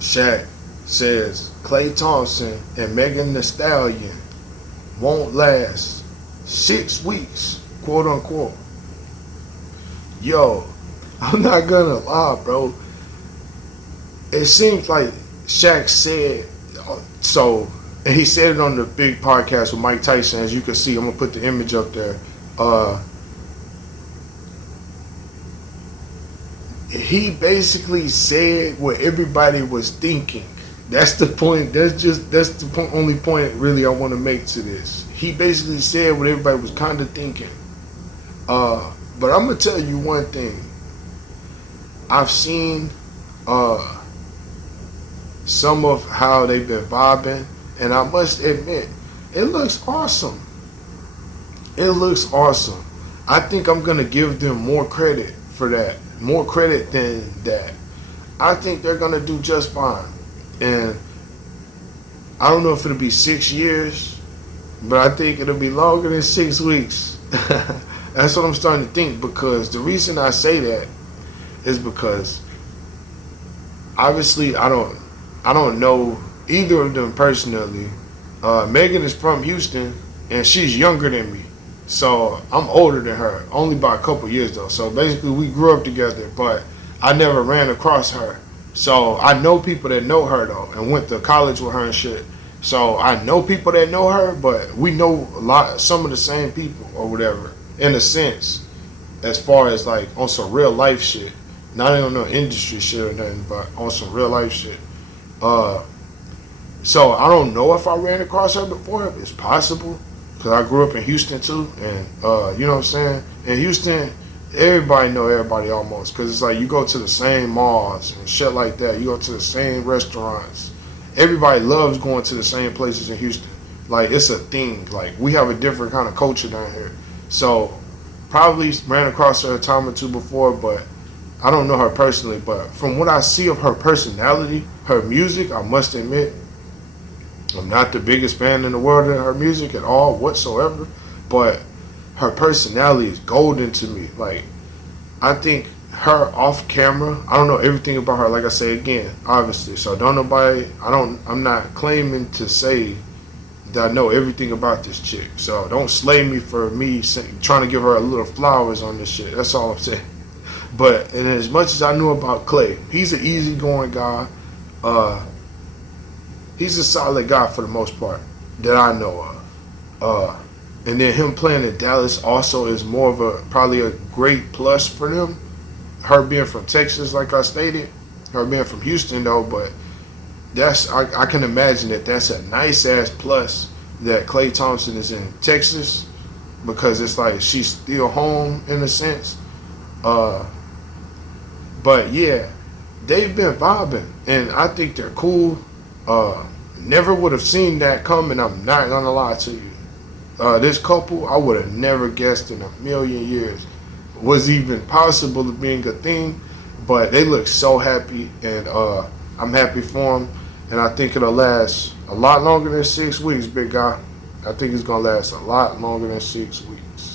Shaq says Klay Thompson and Megan Thee Stallion won't last 6 weeks, quote unquote. Yo, I'm not gonna lie, bro. It seems like Shaq said so, and he said it on the big podcast with Mike Tyson. As you can see, I'm gonna put the image up there. He basically said what everybody was thinking. That's the point. That's the only point really I want to make to this. He basically said what everybody was kind of thinking. But I'm gonna tell you one thing. I've seen some of how they've been vibing, and I must admit, it looks awesome. It looks awesome. I think I'm gonna give them more credit for that. More credit than that. I think they're gonna do just fine. And I don't know if it'll be 6 years, but I think it'll be longer than 6 weeks. That's what I'm starting to think, because the reason I say that is because obviously I don't know either of them personally. Megan is from Houston and she's younger than me. So I'm older than her, only by a couple years though. So basically we grew up together, but I never ran across her. So I know people that know her though, and went to college with her and shit. So I know people that know her, but we know some of the same people or whatever, in a sense, as far as like on some real life shit. Not on no industry shit or nothing, but on some real life shit. So I don't know if I ran across her before. It's possible, because I grew up in Houston too, and you know what I'm saying? In Houston, everybody know everybody almost, because it's like you go to the same malls and shit like that. You go to the same restaurants. Everybody loves going to the same places in Houston. Like, it's a thing. Like, we have a different kind of culture down here. So probably ran across her a time or two before, but I don't know her personally. But from what I see of her personality, her music, I must admit, I'm not the biggest fan in the world of her music at all whatsoever, but her personality is golden to me. Like, I think her off camera, I don't know everything about her, like I say again, obviously. So I'm not claiming to say that I know everything about this chick. So don't slay me for me trying to give her a little flowers on this shit. That's all I'm saying. But and as much as I knew about Klay, he's an easygoing guy. He's a solid guy for the most part that I know of. And then him playing in Dallas also is more of probably a great plus for them. Her being from Texas, like I stated, her being from Houston though, but I can imagine that's a nice ass plus that Klay Thompson is in Texas, because it's like she's still home in a sense. But yeah, they've been vibing, and I think they're cool. Never would have seen that coming. I'm not gonna lie to you. This couple, I would have never guessed in a million years was even possible of being a thing. But they look so happy, and I'm happy for them. And I think it'll last a lot longer than 6 weeks, big guy. I think it's gonna last a lot longer than 6 weeks.